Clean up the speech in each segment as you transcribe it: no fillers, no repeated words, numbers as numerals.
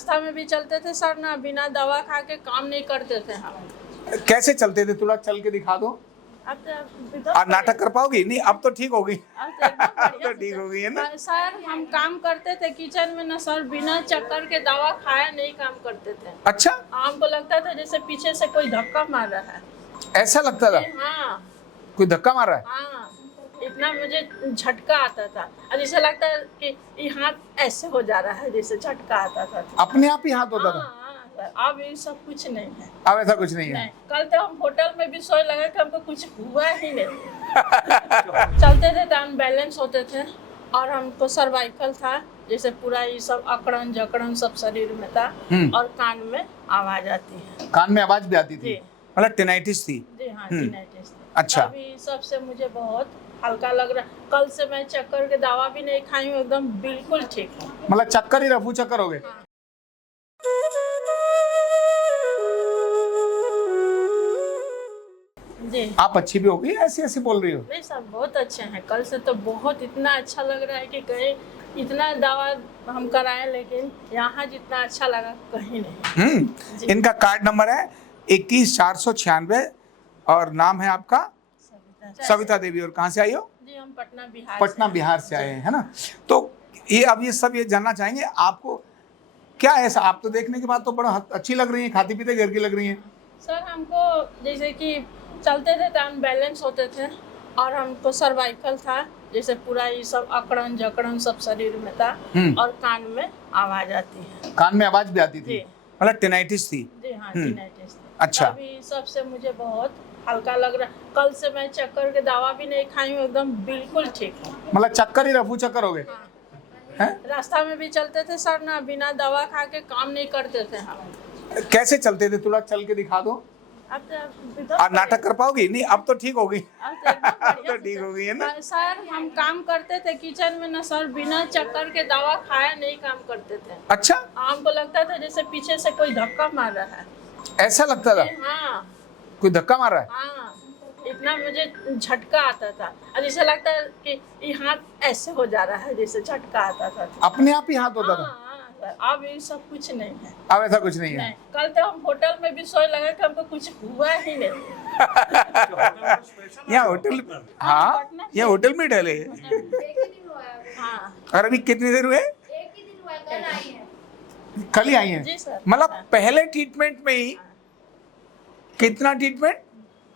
रास्ता में भी चलते थे सर ना, बिना दवा खा के काम नहीं करते थे हम। कैसे चलते थे? थोड़ा चल के दिखा दो। अब तो आप नाटक कर पाओगी? नहीं, अब तो ठीक हो गई। अब तो एकदम अब बढ़िया तो ठीक हो गई है ना। सर हम काम करते थे किचन में ना सर, बिना चक्कर के दवा खाया नहीं काम करते थे। अच्छा, हमको लगता था जैसे पीछे से कोई धक्का मार रहा है। ऐसा लगता था हाँ कोई धक्का मार रहा है? हाँ, इतना मुझे झटका आता था और जैसे लगता है कि ये हाथ ऐसे हो जा रहा है, जैसे झटका आता था। अपने आप ही हाथ होता था? हाँ, सर अब ये सब कुछ नहीं है। अब ऐसा कुछ नहीं है? नहीं, कल तो हम होटल में भी सोए लगे कि हमको कुछ हुआ ही नहीं। चलते थे तो अनबैलेंस होते थे और हमको सर्वाइकल था, जैसे पूरा ये सब अकड़न जकड़न सब शरीर में था और कान में आवाज आती है। कान में आवाज भी आती थी? जी। मतलब टिनाइटिस थी? जी हाँ, टिनाइटिस थी। अच्छा। अभी सबसे मुझे बहुत हल्का लग रहा है। कल से मैं चक्कर के दवा भी नहीं खाई हूँ, एकदम बिल्कुल ठीक हूँ। मतलब चक्कर ही रफू चक्कर हो गए? जी आप अच्छी भी हो गई, ऐसी ऐसी बोल रही हो? नहीं सर, बहुत अच्छे हैं। कल से तो बहुत इतना अच्छा लग रहा है कि कहीं इतना दवा हम कराएं लेकिन यहाँ जितना अच्छा लगा कहीं नहीं। इनका कार्ड नंबर है 21,496 और नाम है आपका सविता देवी। और कहाँ से आई हो? जी हम पटना बिहार पटना बिहार से आए हैं, है ना? तो ये अब ये सब ये जानना चाहेंगे आपको क्या है ऐसा? आप तो देखने के बाद तो बड़ा अच्छी लग रही है, खाती पीते घर की लग रही है। सर हमको जैसे कि चलते थे तो अनबैलेंस होते थे और हमको सर्वाइकल था, जैसे पूरा ये सब अकड़न जकड़न सब शरीर में था और कान में आवाज आती है। कान में आवाज भी आती थी? जी। मतलब टिनाइटिस थी? जी हाँ, टिनाइटिस थी। अच्छा। अभी सबसे मुझे बहुत हल्का लग रहा है। कल से मैं चक्कर के दवा भी नहीं खाई हूँ, एकदम बिल्कुल ठीक हूँ। मतलब चक्कर ही रफू चक्कर हो गए? हैं? रास्ता में भी चलते थे सर ना, बिना दवा खा के काम नहीं करते थे हम। कैसे चलते थे? थोड़ा चल के दिखा दो। अब तो आप नाटक कर पाओगी? नहीं, अब तो ठीक हो गई। अब तो एकदम अब बढ़िया तो ठीक हो गई है ना। सर हम काम करते थे किचन में ना सर, बिना चक्कर के दवा खाया नहीं काम करते थे। अच्छा, हमको लगता था जैसे पीछे से कोई धक्का मार रहा है। ऐसा लगता था हाँ कोई धक्का मार रहा है? हाँ, इतना मुझे झटका आता था और जैसे लगता है कि ये हाथ ऐसे हो जा रहा है, जैसे झटका आता था। अपने आप ही हाथ होता था? हाँ, सर अब ये सब कुछ नहीं है। अब ऐसा कुछ नहीं है? नहीं, कल तो हम होटल में भी सोए लगे कि हमको कुछ हुआ ही नहीं। यहाँ होटल? हाँ, यहाँ होटल में डले। हाँ और अभी कितनी देर हुए? एक ही दिन हुआ है, कल आई है। कल ही आई हैं? जी सर। मतलब पहले ट्रीटमेंट में ही कितना ट्रीटमेंट?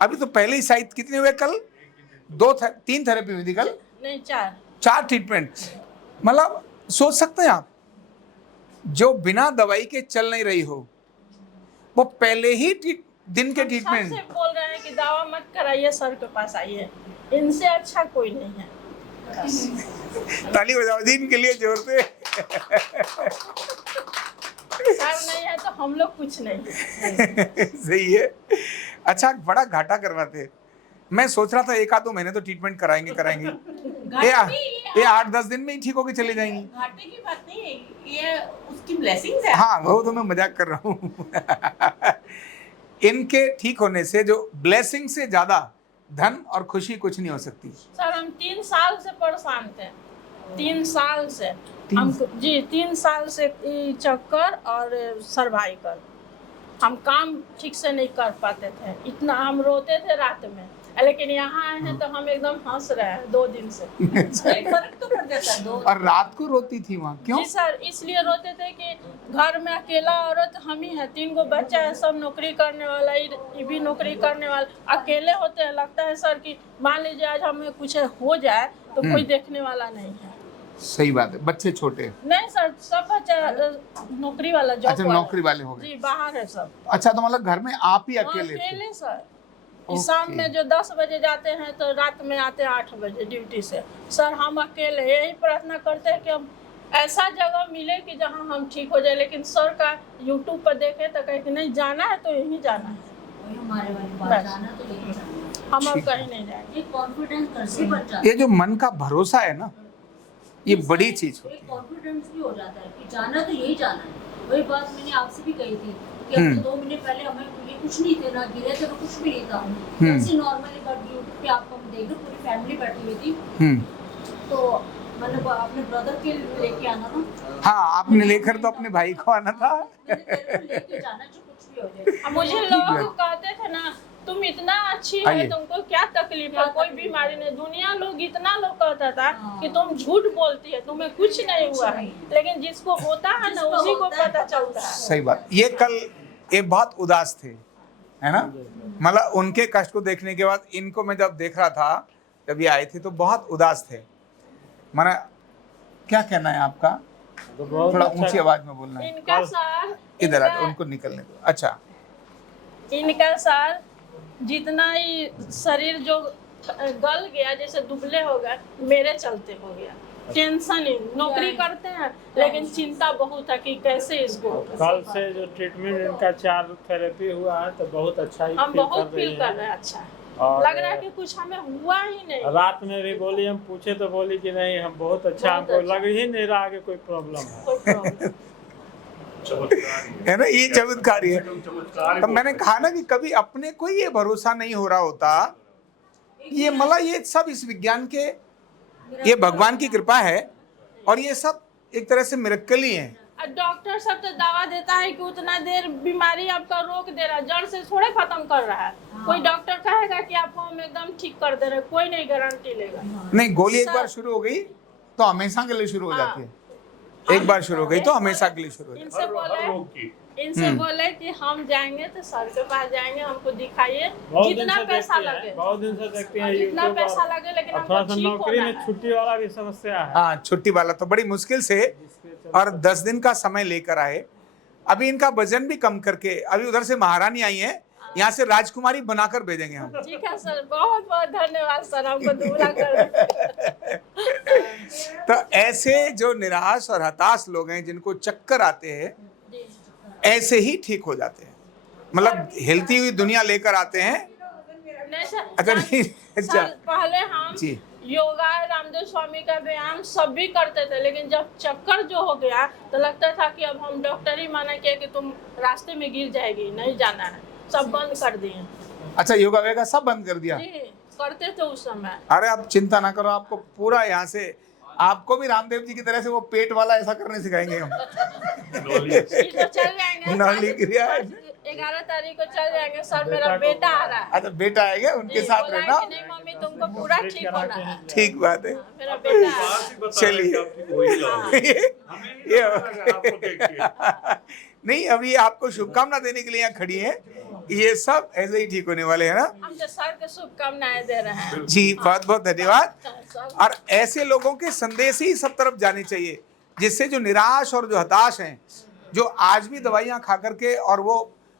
अभी तो पहले ही शायद कितने हुए कल? 3 थेरेपी हुई थी कल? नहीं, 4। 4 ट्रीटमेंट। मतलब सोच सकते हैं आप, जो बिना दवाई के चल नहीं रही हो वो पहले ही दिन के ट्रीटमेंट। सबसे बोल रहे हैं कि दवा मत कराइए, सर के पास आइए, इनसे अच्छा कोई नहीं है। ताली बजाओ जी इनके लिए जोर से। सर नहीं है तो हम लोग कुछ नहीं है। सही है। अच्छा, बड़ा घाटा करवाते। मैं सोच रहा था 1-2 महीने तो ट्रीटमेंट कराएंगे। ये 8-10 दिन में ही ठीक होके चले जाएंगी। घाटे की बात नहीं है, ये उसकी ब्लेसिंग्स है। हाँ, वो तो मैं मजाक कर रहा हूँ। इनके ठीक होने से जो ब्लेसिंग से ज्यादा धन और खुशी कुछ नहीं हो सकती। सर हम 3 साल से परेशान थे, 3 साल से हमको। जी 3 साल से चक्कर और सर्वाइकल, हम काम ठीक से नहीं कर पाते थे, इतना हम रोते थे रात में। लेकिन यहाँ आए हैं तो हम एकदम हंस रहे हैं 2 दिन से। फर्क तो पड़ जाता है। 2 और रात को रोती थी वहाँ, क्यों? जी सर, इसलिए रोते थे कि घर में अकेला औरत हम ही है, 3 गो बच्चा है, सब नौकरी करने वाला, ये भी नौकरी करने वाला, अकेले होते हैं। लगता है सर कि मान लीजिए आज हमें कुछ हो जाए तो कोई देखने वाला नहीं है। सही बात है। बच्चे छोटे? नहीं सर, सब बच्चा नौकरी वाला, जॉब अच्छा, वाला। नौकरी वाले हो गए। जी बाहर है सब। अच्छा, तो मतलब घर में आप ही अकेले थे? अकेले सर। शाम में जो 10 बजे जाते हैं तो रात में आते हैं 8 बजे ड्यूटी से। सर हम अकेले, यही प्रार्थना करते हैं कि हम ऐसा जगह मिले कि जहां हम ठीक हो जाए। लेकिन सर का यूट्यूब पर देखे तो कहे कि नहीं, जाना है तो यहीं जाना है, वही हमारे वाली बात, बस। जाना तो यही जाना। हम अब कहीं नहीं जाएंगे। एक कॉन्फिडेंस घर से बढ़ जाता ये जो मन का भरोसा है ना, ये बड़ी चीज होती एक कॉन्फिडेंस भी हो जाता है कि जाना तो यही जाना है। वही बात मैंने आपसे भी कही थी कि अब तो 2 महीने पहले हमें ये कुछ नहीं थे, ना गिरे थे, ना कुछ भी नहीं था। ऐसे नॉर्मली यूट्यूब पे आपको हम देख रहे, पूरी फैमिली बैठी हुई थी। तो मतलब अपने ब्रदर के लेके आना ना, हाँ, आपने लेकर तो अपने भाई को आना था। मैंने तेरे को लेके जाना जो कुछ भी हो जाए। अब मुझे लोग कहते थे ना, तुम इतना अच्छी है, आइए। तुमको क्या तकलीफ है, कोई बीमारी नहीं। दुनिया लोग इतना लोग कहता था कि तुम झूठ बोलती है, तुम्हें कुछ नहीं हुआ है, लेकिन जिसको होता है ना उसी को पता चलता है। सही बात। ये कल ये बहुत उदास थे, है ना, मतलब उनके कष्ट को देखने के बाद इनको मैं जब देख रहा था, जब ये आए थे तो बहुत उदास थे। माना क्या कहना है आपका? थोड़ा ऊंची आवाज में बोलना है। इनका सर, इधर आ, उनको निकलने दो। अच्छा, इनका सर जितना ही शरीर जो गल गया, जैसे दुबले हो गए, मेरे चलते हो गया। टेंशन ही, नौकरी करते हैं लेकिन चिंता बहुत है कि कैसे इसको। कल से जो ट्रीटमेंट इनका 4 थेरेपी हुआ है तो बहुत अच्छा ही हम फील बहुत कर रही फील कर है। रहे हैं, अच्छा और लग रहा है कि कुछ हमें हुआ ही नहीं। रात में भी बोली, हम पूछे तो बोली कि नहीं हम बहुत अच्छा, बहुत हमको अच्छा। लग ही नहीं रहा कि कोई प्रॉब्लम है। कोई प्रॉब्लम है ना, ये चमत्कारी है। तो मैंने कहा ना कि कभी अपने को ये भरोसा नहीं हो रहा होता, ये मतलब ये सब इस विज्ञान के, ये भगवान की कृपा है, और ये सब एक तरह से मिरेकल ही है। डॉक्टर सब तो दावा देता है कि उतना देर बीमारी आपका रोक दे रहा है, जड़ से थोड़े खत्म कर रहा है। कोई डॉक्टर कहेगा कि आपको हम एकदम ठीक कर दे रहे हैं, कोई नहीं गारंटी लेगा। नहीं, गोली एक बार शुरू हो गई तो हमेशा के लिए शुरू हो जाती है। एक बार शुरू हो गई तो हमेशा के लिए शुरू हो जाती है। इनसे बोले कि हम जाएंगे तो सर के पास जाएंगे, हमको दिखाइए, बहुत दिन जितना से पैसा देखते हैं, लगे, बहुत दिन से देखते हैं जितना यूट्यूब पैसा और लगे, लेकिन थोड़ा हमको सा ठीक नौकरी होना में है। छुट्टी वाला भी समस्या है। हाँ, छुट्टी वाला तो बड़ी मुश्किल से, और 10 दिन का समय लेकर आए। अभी इनका वजन भी कम करके, अभी उधर से महारानी आई है, यहाँ से राजकुमारी बनाकर भेजेंगे हम। ठीक है सर, बहुत बहुत धन्यवाद सर, हमको दूरा कर। तो ऐसे जो निराश और हताश लोग हैं, जिनको चक्कर आते हैं, ऐसे ही ठीक हो जाते हैं। मतलब हिलती हुई दुनिया लेकर आते हैं। नहीं सर, अच्छा, नहीं, अच्छा सर पहले हम जी। योगा, रामदेव स्वामी का व्यायाम सब भी करते थे, लेकिन जब चक्कर जो हो गया तो लगता था कि अब हम डॉक्टर ही माना किया कि तुम रास्ते में गिर जाएगी, नहीं जाना है, सब बंद कर दिए। अच्छा, योगा वेगा सब बंद कर दिया? जी, करते थे उस समय। अरे आप चिंता ना करो, आपको पूरा यहाँ से, आपको भी रामदेव जी की तरह से वो पेट वाला ऐसा करने सिखाएंगे हम। ये तो चल जाएंगे नौली क्रिया। 11 तारीख को चल जाएंगे सर, मेरा बेटा आ रहा है। अच्छा, बेटा आएगा, उनके जी, साथ बोला है रहना। कि नहीं मम्मी, तुमको पूरा ठीक होना है। ठीक बात है, मेरा बेटा आ रहा है। चलिए। नहीं, अभी आपको शुभकामना देने के लिए यहाँ खड़ी है, ये सब ऐसे ही ठीक होने वाले हैं ना। हम तो सर के शुभकामनाएं दे रहे हैं। जी, बहुत बहुत धन्यवाद। सब और ऐसे लोगों के संदेश ही सब तरफ जाने चाहिए, जिससे जो निराश और जो हताश हैं, जो आज भी दवाइयाँ खा करके और वो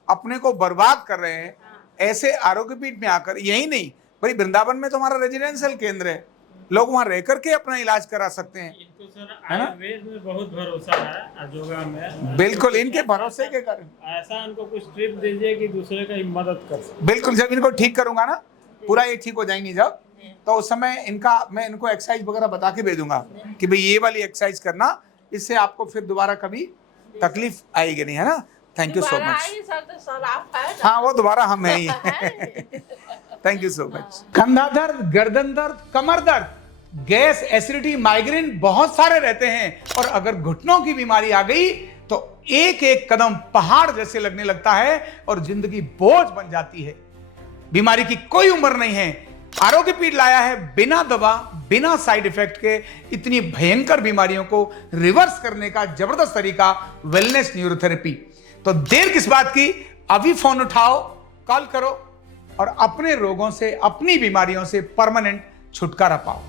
अपने को बर्बाद कर रहे हैं, ऐसे आरोग्य पीठ में आकर, यही नहीं भाई वृंदावन में तो हमारा रेजिडेंशियल केंद्र है, लोग वहाँ रह करके अपना इलाज करा सकते हैं। इनको सर आयुर्वेद में बहुत भरोसा है, योगा में बिल्कुल, इनके भरोसे के कारण ऐसा इनको कुछ ट्रिप दीजिए कि दूसरे का ही मदद कर सके। बिल्कुल, जब इनको ठीक करूंगा ना, पूरा ये ठीक हो जाएंगी जब, तो उस समय इनका मैं इनको एक्सरसाइज वगैरह बता के भेजूंगा कि भाई ये वाली एक्सरसाइज करना, इससे आपको फिर दोबारा कभी तकलीफ आएगी नहीं, है ना। थैंक यू सो दोबारा मच। आई सर तो सर आप है ना। हाँ, वो दोबारा हम हैं ही। Thank you so much. कंधा दर्द, गर्दन दर्द, कमर दर्द, गैस, एसिडिटी, माइग्रेन बहुत सारे रहते हैं, और अगर घुटनों की बीमारी आ गई तो एक एक कदम पहाड़ जैसे लगने लगता है और जिंदगी बोझ बन जाती है। बीमारी की कोई उम्र नहीं है। आरोग्य पीठ लाया है बिना दवा, बिना साइड इफेक्ट के इतनी भयंकर बीमारियों को रिवर्स करने का जबरदस्त तरीका, वेलनेस न्यूरोथेरेपी। तो देर किस बात की, अभी फोन उठाओ, कॉल करो और अपने रोगों से, अपनी बीमारियों से परमानेंट छुटकारा पाओ।